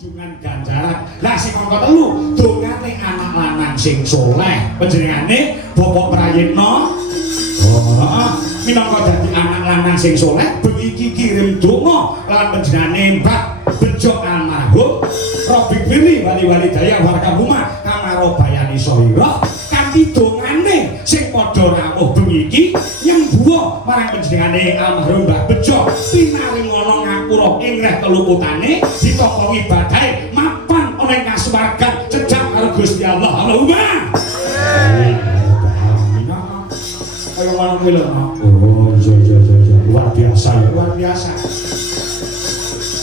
junjungan ganjaran. Lah sing angka 3 dongane anak lanang sing saleh. Panjenengane Bapak Prayitna minangka dadi anak lanang sing saleh bengi iki kirim donga lan panjenengane Mbak Bejo almarhum Robi Bini wali-wali daya warkamuma kamaro bayani sohira kanthi dongane sing padha rawuh bengi iki nyembuh marang panjenengane almarhum Mbah Bejo pinaringono ngapura ing reh keluputane ditampa ibadahe mapan ana ing kasuwargan cecak karo Gusti Allah. Allahumma kaya ngono kuwi lho. Oh iya luar biasa.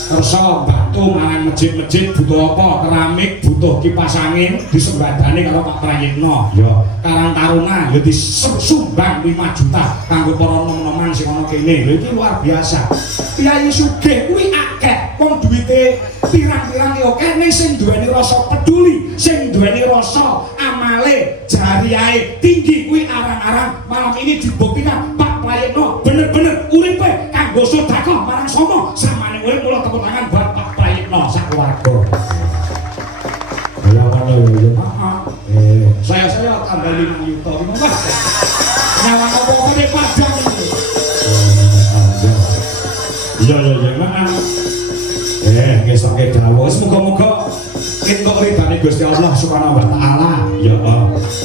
Kersa bantu marang masjid-masjid butuh apa? Keramik, butuh kipas angin disembadani karo Pak Prayitna. Ya, Karang Taruna ya disumbang 5 juta kanggo para nom-noman sing ana kene. Lho iki luar biasa. Piyayi sugih kuwi akeh. Wong duwite pirang-pirang ya akeh ning sing duweni rasa peduli, sing duweni rasa amale jariahe tinggi kuwi arang-arang malam ini dibuktikan Pak Prayitna bener-bener uripe kanggo sedekah marang somo samane urip kula tepuk tangan buat Pak Prayitna sak keluarga. Ya ngono ya maaf. Saya tambah 5 juta gimana? Nyawang apa-apa di Padang itu. Iya maaf. Ngesake dawuh semoga-moga entuk ridane Gusti Allah Subhanahu wa taala. Ya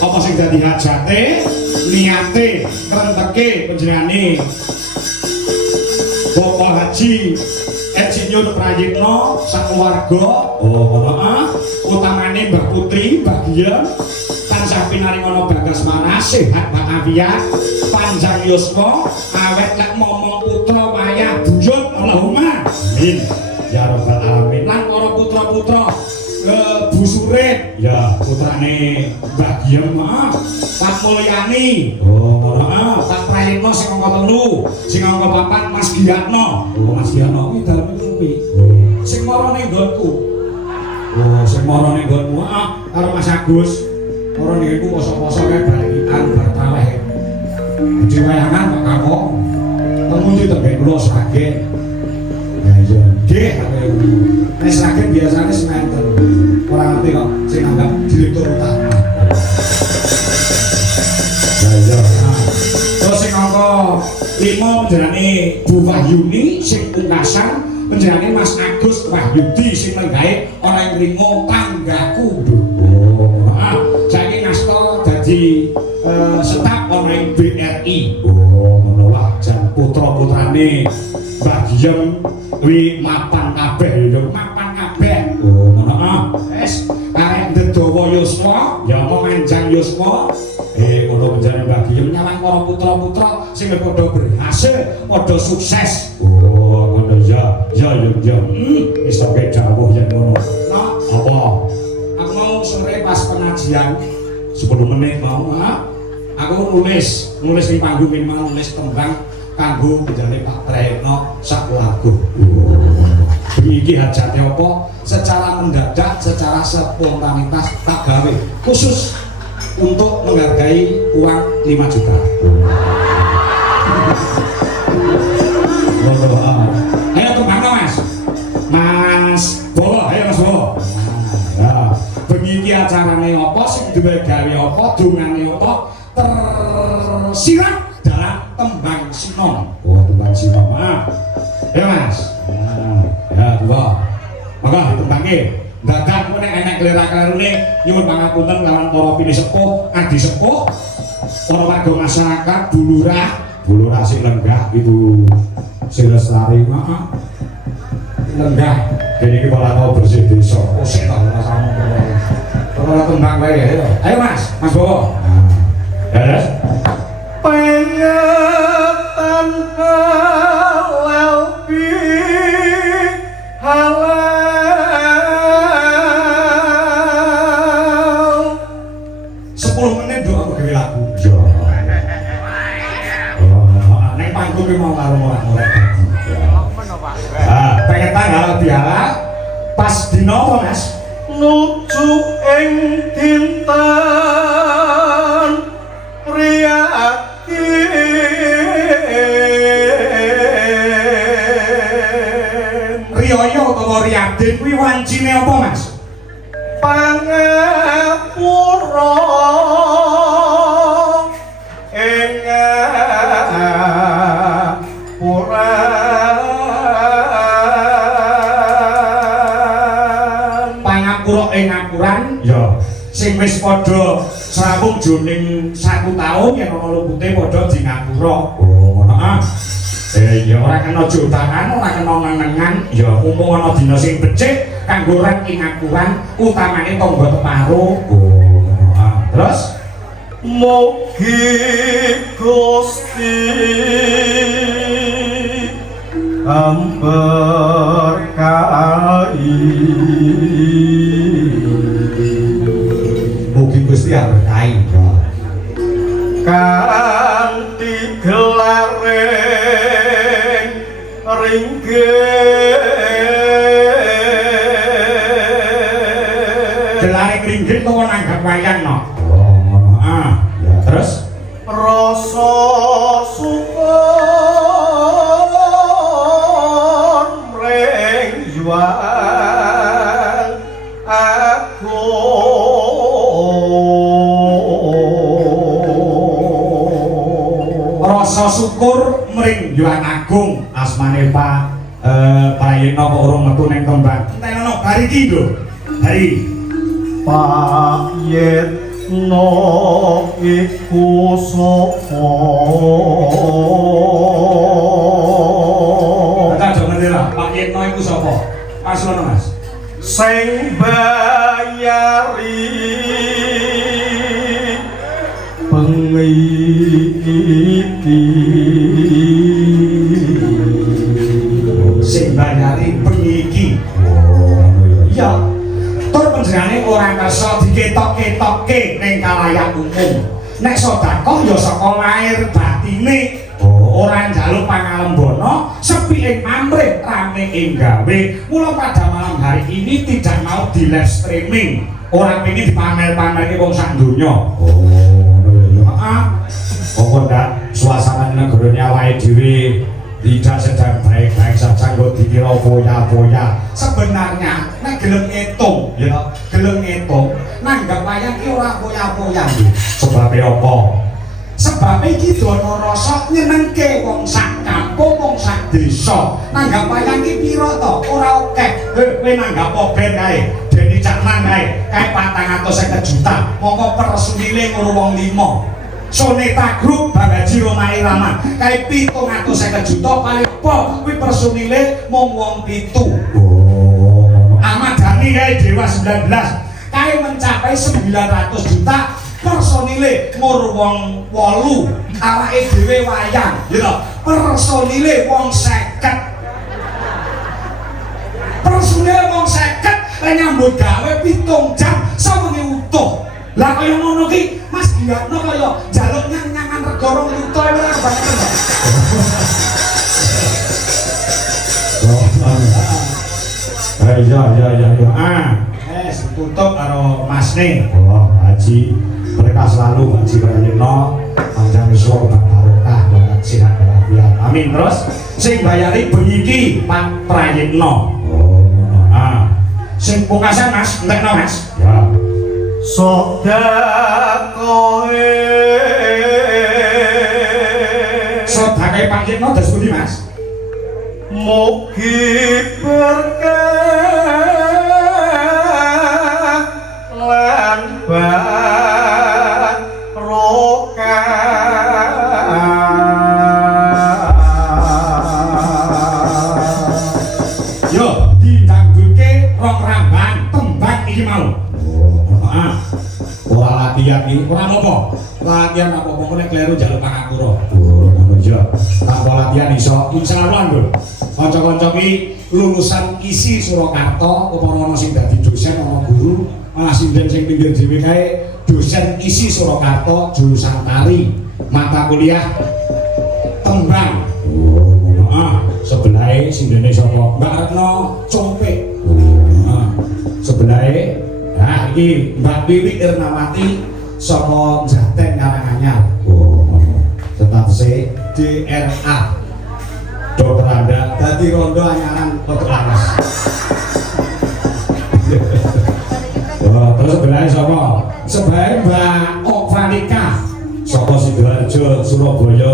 apa sing dadi hajate, niate, ngrenteke panjenengane Bapak Haji Insinyur Prayitna sakeluarga. Ngono utamane Mbah Putri bagian tansah pinaringono bagas manas sehat walafiat panjang yuswa awet lek momong putra wayah buyut. Allahumma amin ya rabbal alamin. Lan para putra-putra Bu Surit ya putrane Mbah Giem Pak Mulyani Pak Prayitna sing angka 3 sing angka 4 Mas Giyatno. Mas Giyatno kuwi daleme kuwi sing mara ning nggonku. Sing mara ning nggonmu karo Mas Agus mara ning iku poso-poso kae balikan bartaweh diwehangan kok kamu pengunjung tembek kula saged. Ya iya nggih nek saged biasane sementen ora ngerti kok sing anggap direktur utama. Ya terus sing angka 5 panjenengane Bu Wahyuni sing pungkasan panjenengane Mas Agus Wahyudi sing menggawe ana ing Ringo tanggaku. Saiki ngasta dadi staf ana ing BRI. Ngono wae jan putra-putrane Mbah Giem kuwi mapan kabeh ya mapan kabeh. Ngono wis arek Ndedawa yuswa ya apa manjang yuswa. Ngono panjenengan Mbah Giem nyawang para putra-putra sing padha berhasil, padha sukses. Ngono ya. Wis tak dawuh yen ngono. Apa? Aku mau sore pas pengajian 10 menit mau aku nulis di panggung ini mau nulis tembang kanggo panjenengane Pak Prayitna sak lagu. Iki hajate apa? Secara mendadak, secara spontanitas tak gawe khusus untuk menghargai uang 5 juta. Ayo tembang Mas Bowo, ayo Mas Bowo. Ya, bengi iki acarane apa sing duwe gawe apa, dongane apa tersirat dalam tembang sinom. Tembang sinom. Ayo Mas. Ya, dua. Maka ditembangke. Dadak ku nek enek kelera-klerune nyuwun pangapunten lawan para pinisepuh, adi sepuh, para warga masyarakat, bulurah sing lenggah itu sing lestari. Lenggah kene iki ora tau bersih desa. Sik ta rasane. Ora tembang wae. Ayo Mas Bowo. Yes. Pengetan halal bi halal 10 menit doa aku gawe lagu. Yo. Nek panggung ki mau karo ora. Pengetan halal bi halal pas dina apa Mas? Nuju ing dinten riyaki riyaya utawa saka Riyadin kuwi wancine apa Mas? Pangapura ing pangapura ing ngapuran ya sing wis padha srawung jroning 1 taun yen ana lupute padha di ngapura. Oh ngono ah. Ya ora kena jotakan, ora kena nenengan, ya mumpung ana dina sing becik kanggo rek ing ngapuran utamane tangga teparo. Oh ngono ah. Terus mugi Gusti amberkahi mugi Gusti amberkahi kanthi gelaring ringgit gelaring ringgit kok nanggap wayang no. Oh ngono ah. Ya terus rasa syukur ring yuang aku rasa syukur mring Yuan Agung asmane Pak Prayitna kok urung metu ning tembang entekno bari iki lho bari Pak Yetno iku sapa Kita aja ngerti lah Pak Yetno iku sapa Mas ngono Mas sing bayari bengi iki sing bayari bengi iki iya tur panjenengane ora kersa diketok-ketokke ning kalayak umum nek sedekah ya saka lair batine ora njaluk pangalembono sepi ing pamrih rame ing gawe mula pada malam hari ini tidak mau di live streaming ora pengin dipamer-pamerke wong sak donya pokok ndak suasana negarane awake dhewe tidak sedang baik-baik saja kok dikira foya-foya sebenarnya nek gelem ngitung ya gelem ngitung nanggap wayang ki ora foya-foya sebab apa sebab iki dono rasa nyenengke wong sak kampung wong sak desa nanggap wayang ki pira to ora akeh kowe nanggap oben kae Deni Caknan kae 450 juta mongko personile ngono wong 5 Soneta Group Bagaji Romai Rama kae 750 juta paling apa kuwi personile mung wong 7 Ahmad Dhani kae Dewa 19 kae mencapai 900 juta personile mur wong 8 awake dhewe wayang ya personile wong 50 personile wong 50 nyambut gawe 7 jam sawengi utuh lah kaya ngono ki Mas Giyatno kaya njaluk nyang-nyangan regara yuta ora banget ya tutup karo Masne Haji mereka selalu Haji Prayitna panjang iswa bang barokah banget sehat walafiat amin terus sing bayari bengi iki Pak Prayitna sing pungkasan Mas entekno Mas ya sedekahe sedekahe Pak Yetno dos pundi Mas mugi berkah lan barokah yo didangduke rong rambang tembang iki mau ora latihan iki ora apa latihan apa-apa nek kleru njaluk pangapura iya tak latihan iso insyaallah lho kanca-kanca iki lulusan isi Surakarta apa ana sing dadi dosen ana guru malah sinden sing pinggir dhewe kae dosen isi Surakarta jurusan tari mata kuliah tembang sebelahe sindene sapa Mbak Retno Compek sebelahe nah iki Mbak Wiwi Irnawati saka Jaten Karanganyar statusé DRA Dokter Anda dadi rondo anyaran Dokter Anas Wah, terus sebelahnya siapa? Sebelahnya Mbak Okvalika saka Sidoarjo, Surabaya.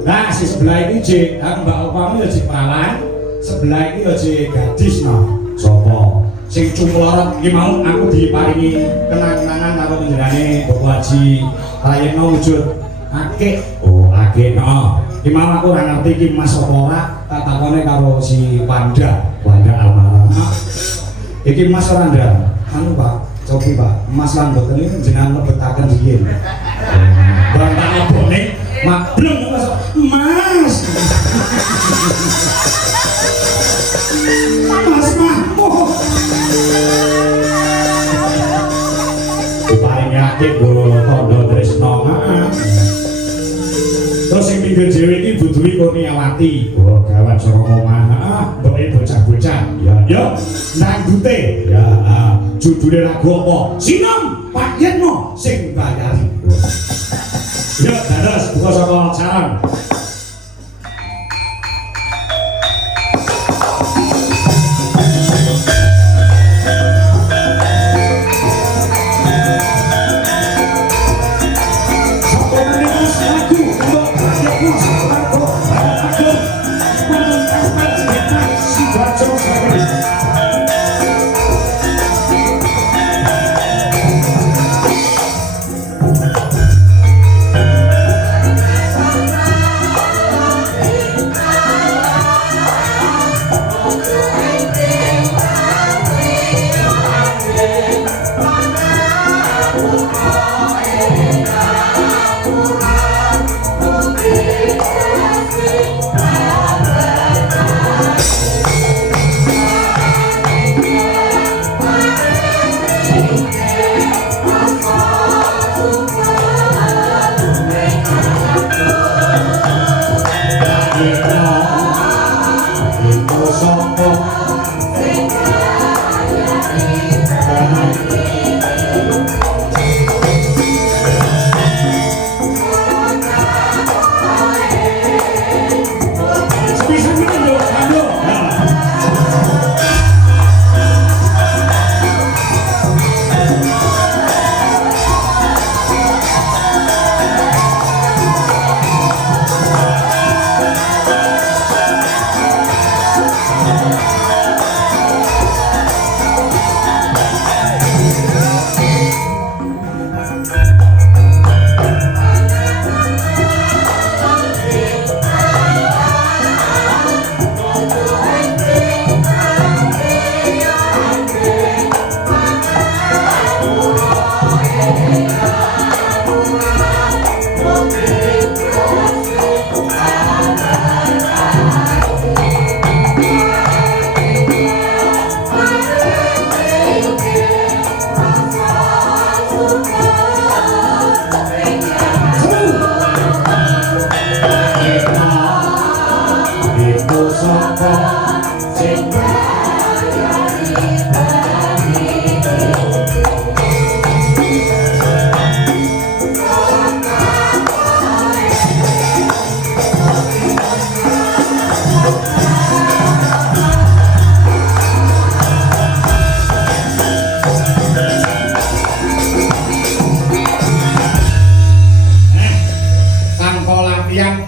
Nah, si sebelah ini Cik, Mbak Okvalika ya Cik Pralan. Sebelah ini ya Cik Gadis no. Sapa? Sing cumlorot iki mau aku diparingi kenang-kenangan karo panjenengane Bapak Haji Rayekno wujud akeh. Oh, akeh no. Iki mau aku ora ngerti iki Mas apa ora, tak takone karo si Wanda almarhum. Iki Mas Randa, anu Pak, cobi Pak, Mas lan mboten iki jenengan lebetaken riyin. Bantah abone, mak bleng Mas. Mas Mahmud. Diparingi akeh karo tandha tresna. Terus sing pinggir dhewe iki Bu Dwi Kurniawati. Oh, gawat saka omah. Mboke bocah-bocah. Ya, nanggute. Ya, judule lagu apa? Sinom Pak Yetno sing bayari. Ya, dados buka saka saran.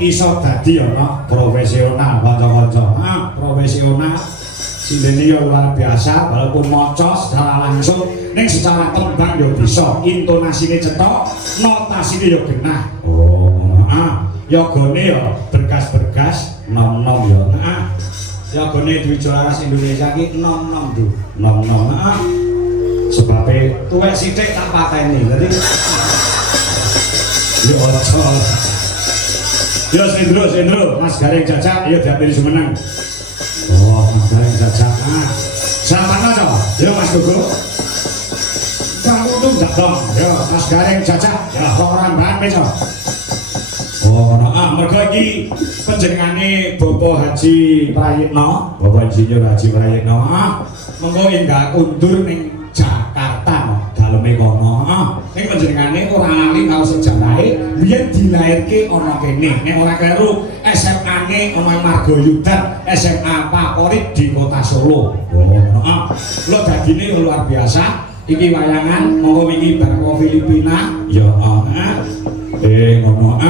Iso dadi ana profesional kanca-kanca. Profesional sindene yo luar biasa walaupun maca secara langsung ning secara tembang yo bisa, intonasine cetok, notasine yo genah. Oh, yogane yo bergas-bergas nom-nom yo. Yogane Dwi Jolaras Indonesia iki nom-nom lho, nom-nom. Sebabe tuwek sithik tak pateni. Dadi yo aja. Yo Sendro, Mas Gareng Jajak, yo diambil Sumeneng. Oh, Mas Gareng Jajak. Sampeyan aja, yo Mas Gogo. Kamu tuh datang, yo Mas Gareng Jajak, ya orang bahan beco. Oh, mergo iki panjenengane Bapak Haji Prayitno, Bapak Insinyur Haji Prayitno. Mengko enggak kundur ning Jakarta, dalem daleme kono. Heeh. Ning panjenengane ora lali karo sejarahe biyen dilairke ana kene. Nek ora kleru SMA-ne ana Margayudan, SMA favorit di Kota Solo. Heeh. Lho dadine luar biasa. Iki wayangan monggo wingi bareng wong Filipina. Ya heeh. Ngono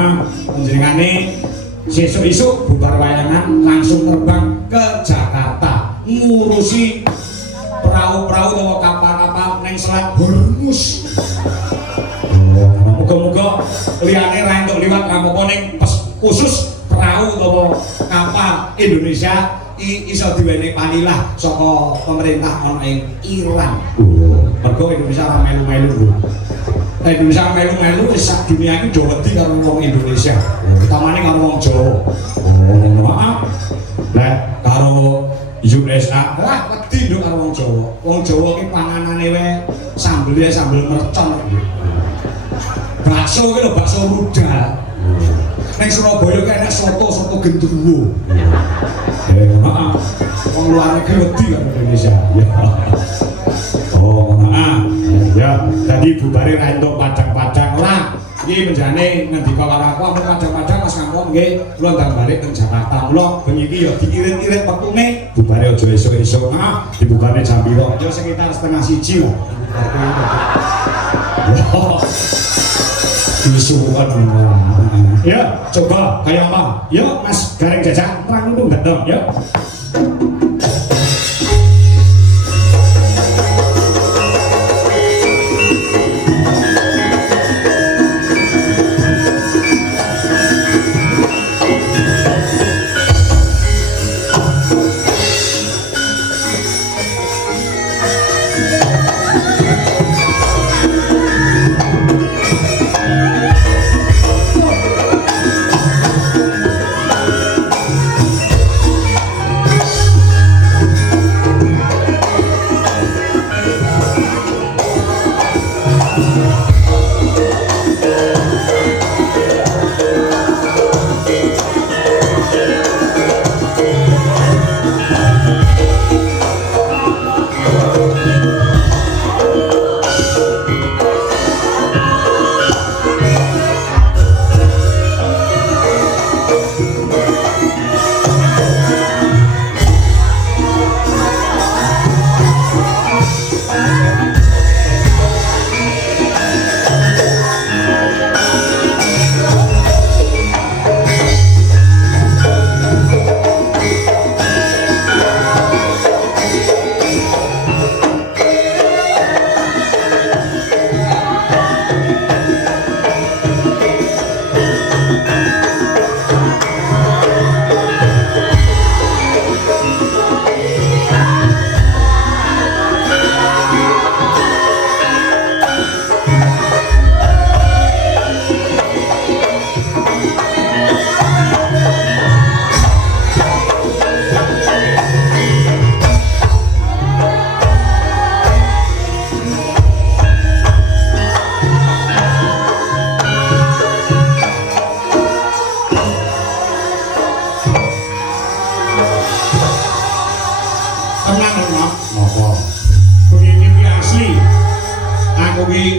panjenengane sesuk-esuk bubar wayangan langsung terbang ke Jakarta ngurusi perahu-perahu atau kapal-kapal neng Selat Hormuz. Muga-muga liyane ra entuk liwat kampo ning khusus perahu atau kapal Indonesia iso diwenehi panilah saka pemerintah ana ing Iran. Mergo Indonesia ora melu-melu. Indonesia melu-melu wis sak dunia iki do wedi karo wong Indonesia. Utamane karo wong Jawa. Maaf. Lah karo USA lah wedi nduk karo wong Jawa. Wong Jawa ki panganane wae sambel mercon. Bakso ki lho bakso rudal. Ning Surabaya ki ana soto gendruwo. Maaf. Wong luar negeri wedi karo Indonesia. Oh, maaf. Ya, tadi bubare ra entuk padang-padang lah. Iki menjane ngendika karo aku ampun padang-padang Mas Kampung nggih kula ndang balik teng Jakarta. Mula bengi iki ya diirit-irit wektune bubare aja esuk-esuk. Dibubare jam piro? Ya sekitar 1:30 lah. Disuruhan. Ya, coba kayak apa? Yuk Mas Gareng Jajak terang dulu enggak dong, ya.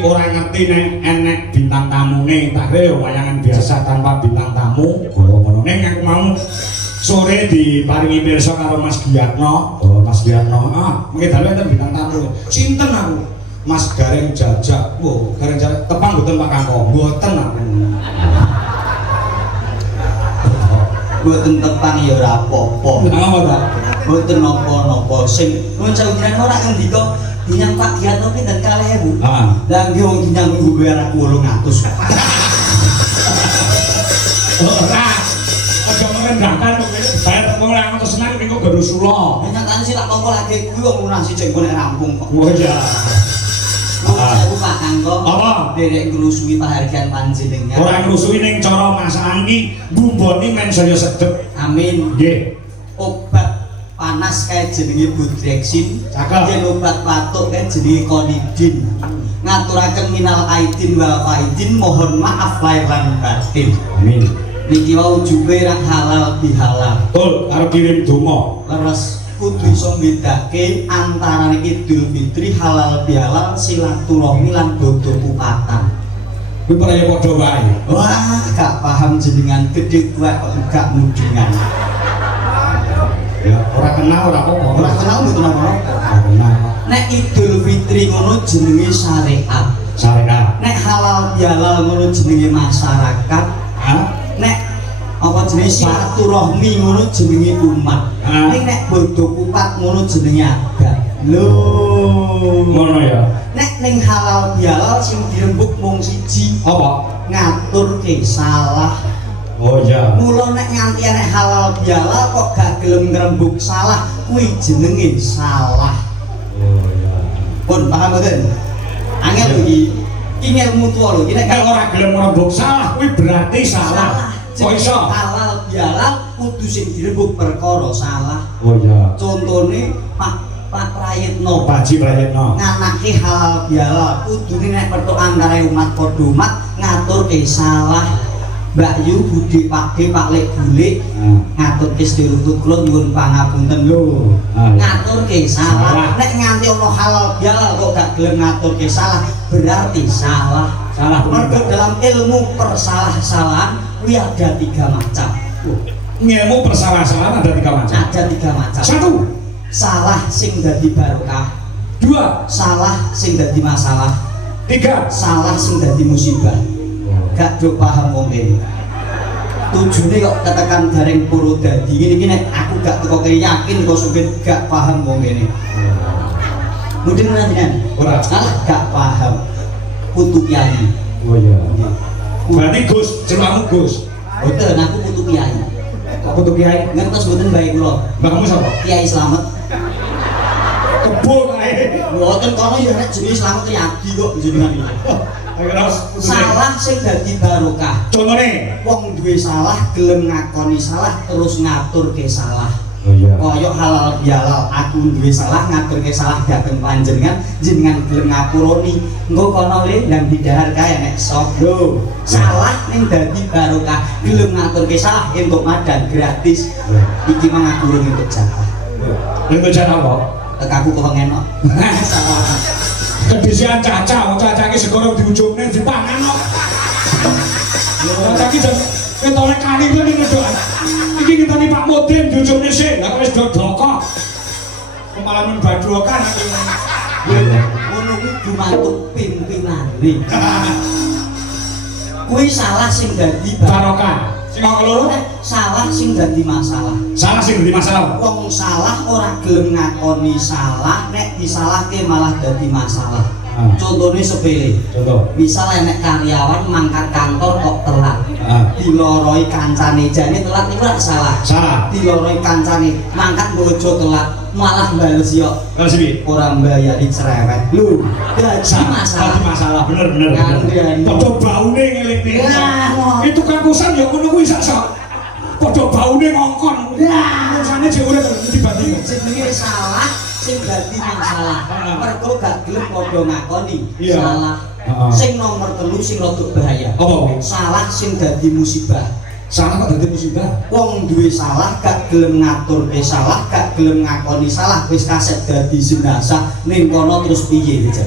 Ora ngerti nek enek bintang tamune tak kira wayangan biasa tanpa bintang tamu ngono ning aku mau sore diparingi pirsa karo Mas Giyatno. Mas Giyatno mengke dalu enten bintang tamu sinten aku Mas Gareng Jajak. Gareng Jajak tepang mboten Pak Kangko mboten aku mboten tepang ya ora apa-apa mboten napa-napa sing nuwun sewu jenengan ora ngendika dinyang Pak Giyatno pinten 2.000. Lah nggih wong dinyang minggu bayar 800. Ora. Aja merendahkan kok bayar 800 senang minggu baru sula. Nyatane sih tak tongko lagi kuwi wong lunah siji nggone rampung kok. Oh iya. Aku Pak Kangko. Apa? Derek nglusui penghargaan panjenengan. Ora nglusui ning cara masakan iki mbumboni men saya sedep. Amin. Nggih. Obat panas kayak jenenge Budrexin, yen obat batuk kayak jenenge Konidin. Ngaturaken minal aidin wal faidin, mohon maaf lahir lan batin. Amin. Niki wau jube rak halal bihalal. Betul, arep kirim donga. Leres kudu iso mbedake antarane Idul Fitri halal bihalal silaturahmi lan dodo kupatan. Kuwi peraya padha wae. Wah, gak paham jenengan gede tuwek kok gak mudingan. Ya, ora kenal ora apa-apa. Ora kenal mboten apa-apa. Ora kenal. Nek Idul Fitri ngono jenenge syariat. Syariat. Nek halal bihalal ngono jenenge masyarakat. Nek apa jenenge silaturahmi ngono jenenge umat. Nek bodo kupat ngono jenenge adat. Lho, Ngono ya. nek ning halal bihalal sing dirembuk mung siji, Apa? ngaturke salah. Oh iya. Mula nek nganti nek halal bihalal kok gak gelem ngrembug salah, kuwi jenenge salah. Oh iya. Pun paham mboten? Angel iki. Iki ilmu tuwa lho, iki nek Nek ora gelem ngrembug salah, kuwi berarti salah. Kok iso? Halal bihalal kudu sing dirembug perkara salah. Oh iya. Contone Pak Prayitno Baji Prayitno. nganake halal bihalal kudune nek pertuk antare umat padha umat ngaturke salah. Mbak Yu Budi Pakde Pak Lek Bulik ngaturke sedherek kula nyuwun pangapunten lho. Ngaturke salah. Nek nganti ana halal bihalal kok gak gelem ngaturke salah berarti salah. Salah. Mergo dalam ilmu persalah-salahan kuwi ada 3 macam. Ngilmu persalah-salahan ada 3 macam. Ada 3 macam. 1. Salah sing dadi barokah. 2. Salah sing dadi masalah. 3. Salah sing dadi musibah. Gak do paham wong kene. Tujune kok ketekan garing puro dadi ngene iki nek aku gak teko yakin kok supir gak paham wong kene. Mungkin nantian Ora. salah gak paham. Putu kiai. Oh iya. Berarti Gus, jenengmu Gus. Boten aku putu kiai. Apa tuh Kiai? Ngertos boten bae kula. Mbakmu sapa? Kiai Slamet. Kebul ae. Boten kono ya nek jenenge Slamet Yadi kok jenengan iki. Terus Salah sing dadi barokah. Contone. Wong duwe salah gelem ngakoni salah terus ngaturke salah. Oh iya. Kaya halal bihalal aku duwe salah ngaturke salah dhateng panjenengan jenengan gelem ngapuroni engko kono le ndang didahar kae nek sok lho salah ning dadi barokah gelem ngaturke salah entuk madan gratis iki mah ngapuroni entuk jatah Itu cara apa? tekaku kepengen kok salah Kedisian caca, caca iki segoro diujungne dipangan kok. Caca iki ketone kali kuwi ning ngedokan. Iki ngenteni Pak Mudin diujungne sik, lha kok wis dodoko. Kemalaman badrokan iki. ngono kuwi dumantuk pimpinane kuwi salah sing dadi Barokah. Sing keloro salah sing dadi masalah. salah sing dadi masalah. Wong salah ora gelem ngakoni salah, nek disalahke malah dadi masalah. Contohnya sepele. Contoh. Misal nek karyawan mangkat kantor kok telat. Diloroi kancane jane telat iku ora salah. Salah. Diloroi kancane mangkat bojo telat malah bales yo Kalau sini. ora mbayari cerewet. Lho, dadi masalah. Dadi masalah. Bener bener. Ngandani. Padha baune ngelik-ngelik. Nah, Itu kakusan ya ngono kuwi sak. Padha baune ngongkon. Nah. Rusane dhewe urip dibanding. jenenge salah sing dadi masalah. Mergo gak gelem padha ngakoni Iya. salah. Sing nomor 3 sing rada bahaya. Apa kuwi? Salah sing dadi musibah. Salah kok dadi musibah. Wong duwe salah gak gelem ngaturke salah, gak gelem ngakoni salah, wis kaset dadi jenazah ning kono terus piye iki.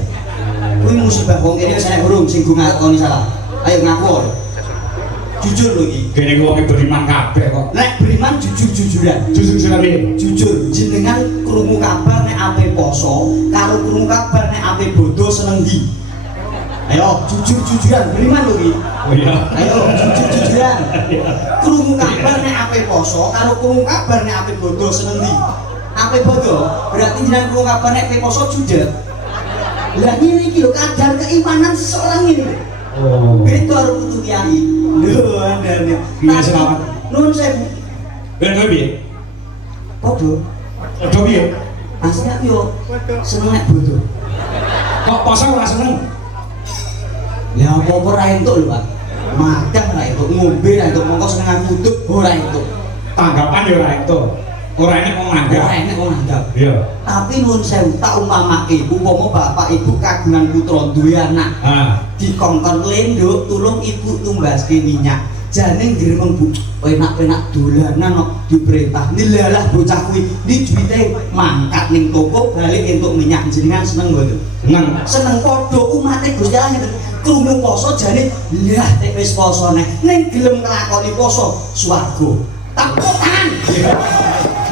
Kuwi musibah wong kene wis enek urung sing ngakoni salah. Ayo ngaku. Jujur lho iki. Kene ku wong beriman kabeh kok. Nek beriman jujur-jujuran. Jujur-jujuran piye? Jujur, jenengan krungu kabar nek ape poso, karo krungu kabar nek ape bodo seneng ndi? Ayo, jujur-jujuran, beriman lho iki. Oh iya. Ayo, jujur-jujuran. Krungu kabar nek ape poso, karo krungu kabar nek ape bodo seneng ndi? Ape bodo, berarti jenengan krungu kabar nek ape poso jujur. Lah ngene iki lho kadar keimanan seseorang ini. Oh. Itu harus kudu kiai. Lho, andane. Kiai selamat. Nuwun sewu. Ben kowe piye? Podo. Padha piye? Asli aku yo seneng nek bodo. Kok poso ora seneng? Ya apa-apa ra entuk lho, Pak. Makan ra entuk, ngombe ra entuk, mongko seneng kuduk ora entuk. Tanggapan ya ora itu. Ora enek wong nanggap. Ora enek wong nanggap. Iya. Tapi nuwun sewu tak umpamake umpama bapak ibu kagungan putra duwe anak Ah. dikongkon lenduk tulung ibu tumbaske minyak. jane gremeng Bu penak-penak dolanan kok diperintah nilalah bocah kuwi ndi duwite mangkat ning toko balik entuk minyak jenengan seneng mboten seneng padha umate Gusti Allah ngeten krungu poso jane lah nek wis poso ning gelem nglakoni poso swarga tepuk tangan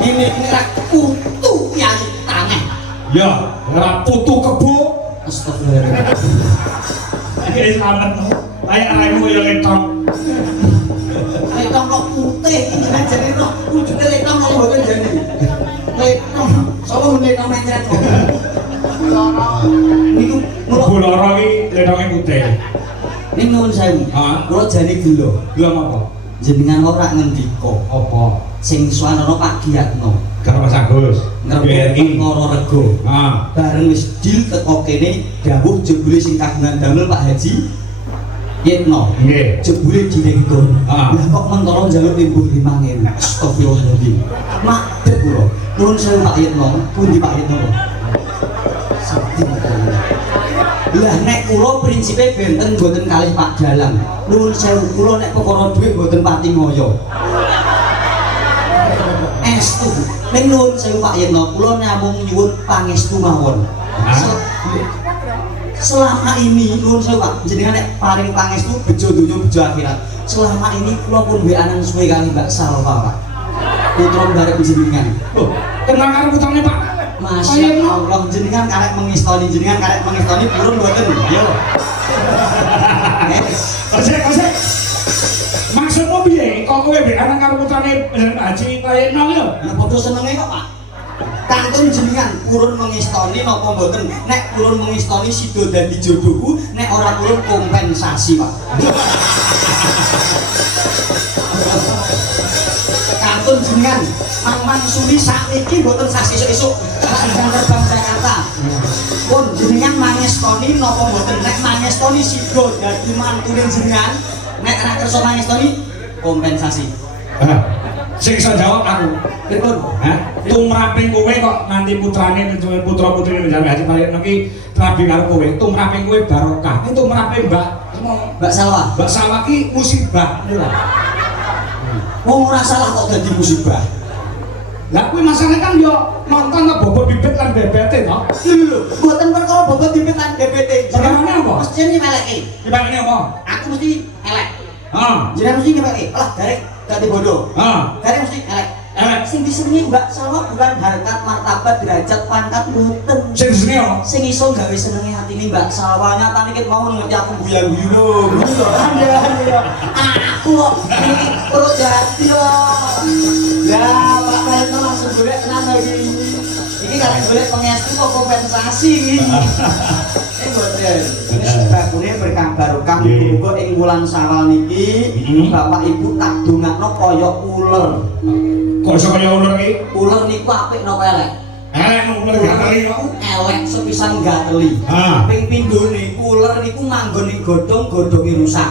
ini rak putu nyari tangan ya ora putu kebo astagfirullah iki selamat kayak raimu ya letong letong kok putih iki jane roh wujude letong kok mboten jane letong sapa mun letong mencret niku Bu loro iki letonge putih ning nuwun sewu kula jane gelo apa jenengan ora ngendika apa sing swanana Pak Giatno karo Mas Agus BRI Karo Rego bareng wis deal teko kene dawuh jebule sing kagungan damel Pak Haji Yitno nggih jebule direktur lah kok mentara njaluk timbuh 5.000 astagfirullahaladzim madhep kula nuwun sewu Pak Yitno pundi Pak Yitno sakti lah nek kula prinsipe benten mboten kalih Pak Dalang nuwun sewu kula nek perkara dhuwit mboten pati ngoyo estu ning nuwun sewu Pak Yitno kula namung nyuwun pangestu mawon selama ini nuwun sewu Pak jenengan nek paring pangestu bejo donya bejo akhirat selama ini kula pun duwe anak suwe kali Mbak Salwa Pak putra bareng jenengan kenal karo putrane Pak Masya Allah jenengan karek mengistoni purun mboten ayo Kosek maksudmu piye kok kowe mbek anak karo putrane Haji Kayetno ya ya padha senenge kok Pak kantun jenengan purun mengistoni napa mboten nek purun mengistoni sida dadi jodohku nek ora purun kompensasi Pak kantun jenengan Mang Suli sakniki mboten sasi esuk sedang terbang Jakarta pun jenengan mangestoni napa mboten nek mangestoni sida dadi mantune jenengan nek ora kersa mangestoni kompensasi sing iso jawab aku pripun tumraping kowe kok nganti putrane putra-putrine njaluk Haji Kayetno iki rabi karo kowe tumraping kowe barokah tumraping Mbak Salwa ki musibah lho wong ora salah kok dadi musibah lah kuwi masalah kan yo nonton kok bobot bibit lan bebete to lho mboten perkara bobot bibit lan bebete jenenge apa mesti nyeleke nyeleke apa aku mesti elek jenengan mesti nyeleke lah garek ganti bodoh garek mesti elek sing disenengi Mbak Salwa bukan harkat martabat derajat pangkat mboten sing disenengi apa sing iso gawe senenge atine Mbak Salwa nyatane ket mau ngerti aku guyu-guyu lho aku kok iki perut jati kok ya Pak Kayetno langsung golek tenan lagi iki karek golek pengestu kok kompensasi iki mboten sebabune berkah barokah muga ing wulan Syawal niki Bapak Ibu tak dongakno kaya uler kok iso kaya uler iki uler niku apik napa elek elek uler gateli kok elek sepisan gateli ping pindhone uler niku manggon ning godhong-godhonge rusak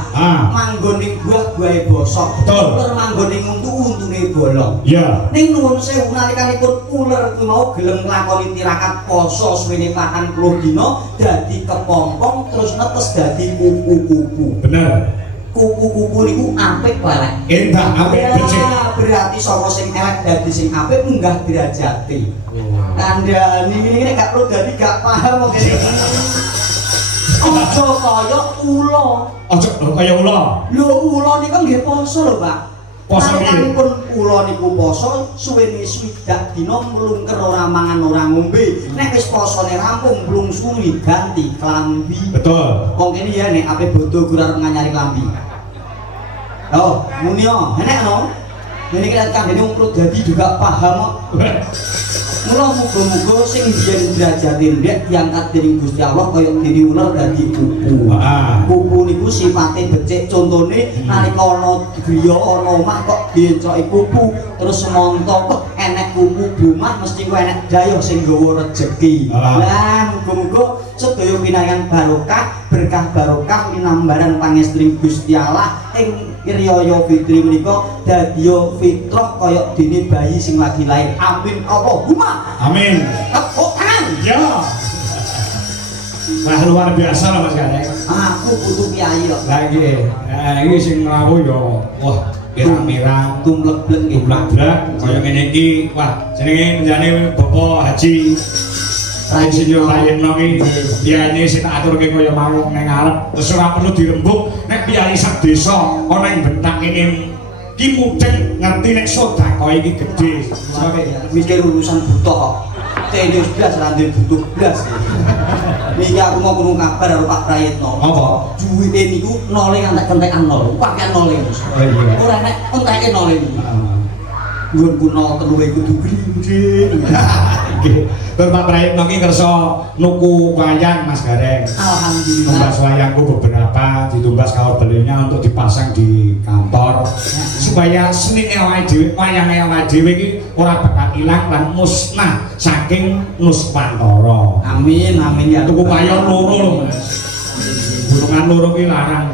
manggon ning buah-buahe bosok uler manggon ning untu-untune bolong iya ning nuwun sewu nalikanipun uler kuwi mau gelem nglakoni tirakat poso suwene 40 dina dadi kepompong terus netes dadi kupu-kupu bener kupu-kupu niku apik elek endah apik becik berarti saka sing elek dadi sing apik munggah derajate kandhane ngene gak perlu dadi gak paham kok kene aja kaya ula aja kaya ula lho ula niku nggih poso lho Pak poso piye pun ula niku poso suwene 20 dina mlungker ora mangan ora ngombe nek wis posone rampung blungsuli ganti klambi betul wong kene ya nek ape bodho kurang nganyari klambi oh muni yo enek no ngene iki kan dene wong dadi juga paham kok mula muga-muga sing biyen derajate ndek diangkat dening Gusti Allah kaya dene ular dadi kupu kupu niku sifate becik contone nalika ana griya ana omah kok diencoki kupu terus semangka enek kupu bumah mesti ku enek dayoh sing nggawa rejeki lah muga-muga sedaya pinaringan barokah berkah barokah linambaran pangestuning Gusti Allah ing Riyaya Fitri menika dadi fitrah kaya dene bayi sing lagi lahir amin Allahumma amin tepuk tangan ya Wah luar biasa lah Mas Gareng. Aku butuh kiai kok. Lah iki sing rawuh yo wah pirang-pirang Tumlek-blek nggih. blak-blak kaya ngene iki wah jenenge njane Bapak Haji Insinyur Rayetno iki piyane sing tak aturke kaya mau ning ngarep terus ora perlu dirembuk nek piyai sak desa ana ing bentak kene ki mudeng ngerti nek sedekah iki gedhe sebab Mikir urusan butuh kok. Tene blas ra ndek butuh blas. Iki aku mau krungu kabar karo Pak Prayitno. apa Duwite niku nole ngantek kentekan nol. Pakaian nole. oh iya Ora nek enteke nole niku. Nggonku nol telu kudu gede. nggih Bapak Prayitno ki kersa nuku wayang Mas Gareng. Alhamdulillah. Tumbas wayangku beberapa ditumbas kaor belinya untuk dipasang di kantor supaya seni awake dhewe wayange awake dhewe iki ora bakal ilang lan musnah saking Nuswantara. Amin amin ya. Tuku payon loro lho Mas. Gunungan loro ki larang.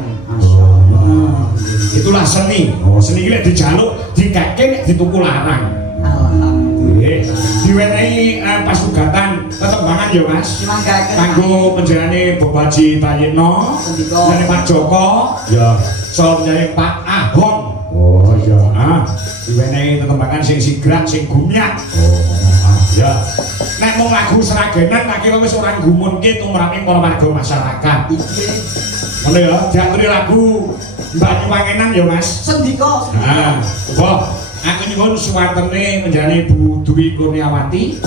Itulah seni. Oh, seni iki lek dijaluk digake nek dituku larang. Alhamdulillah. Nggih. Diwenehi pas gugatan tetembangan ya Mas. Manggaken. Kanggo penjenengane Bapak Haji Prayitno, dari Pak Joko, ya, so dari Pak Ahon. Oh iya, diwenehi tetembangan sing sigrak, sing gumyak. Oh, ya. Nek mau lagu seragenan, tak kira wis ora nggumunke tumraping para warga masyarakat. Iki Ngono ya, diaturi lagu Banyuwangenan ya Mas. sendika. Nah, wah, aku nyuwun suwantene menjane Bu Dwi Kurniawati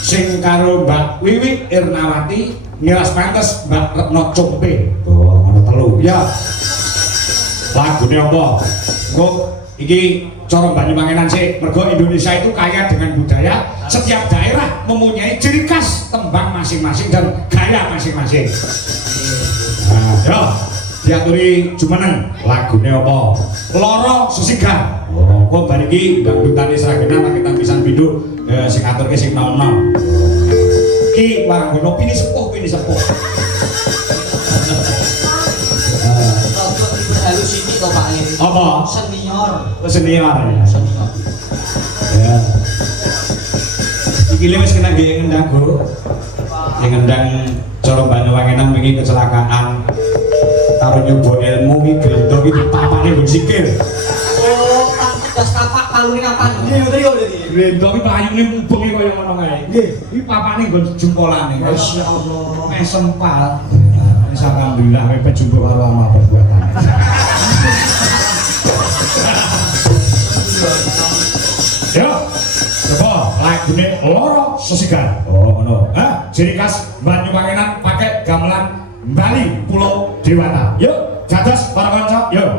sing karo Mbak Wiwi Irnawati ngiras pantes Mbak Retno Compe. Oh, ana telu. Ya. Lagune apa? Kok iki cara Banyuwangenan sih, mergo Indonesia itu kaya dengan budaya, setiap daerah mempunyai ciri khas tembang masing-masing dan gaya masing-masing. Nah, yo diaturi jumeneng lagune apa? Loro Sesigan. Oh, kok bar iki dangdutane Sragenan paketan pisan pindho sing aturke sing nom-nom. Ki waranggono pini sepuh. Rada diperhalus sithik to Pak. Apa? Senior. Senior ya. Senior. Ya. Iki wis kena nggih ngendang, Go. Sing ngendang cara Banyuwangenan wingi kecelakaan karo nyoba ilmu iki glendho iki dipapane nggon sikil. Oh, tak tegas tapak palune kapan? Nggih ngoten yo dadi. Glendho iki payune mubeng kaya ngono kae. Nggih, iki papane nggon jempolane. Masyaallah. Wis sempal. Wis alhamdulillah wepe jumbo karo ama perbuatan. Yo, coba lagune Loro Sesigan. Oh, ngono. Ciri khas Banyuwangenan pakai gamelan Bali Pulau Dewata. Yuk, dados para kanca, yuk.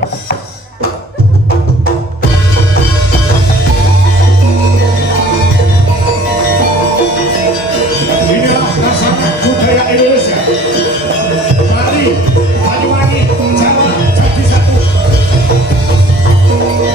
Inilah rasanya budaya Indonesia. Bali, Banyuwangi, Jawa jadi satu. Waktu kembali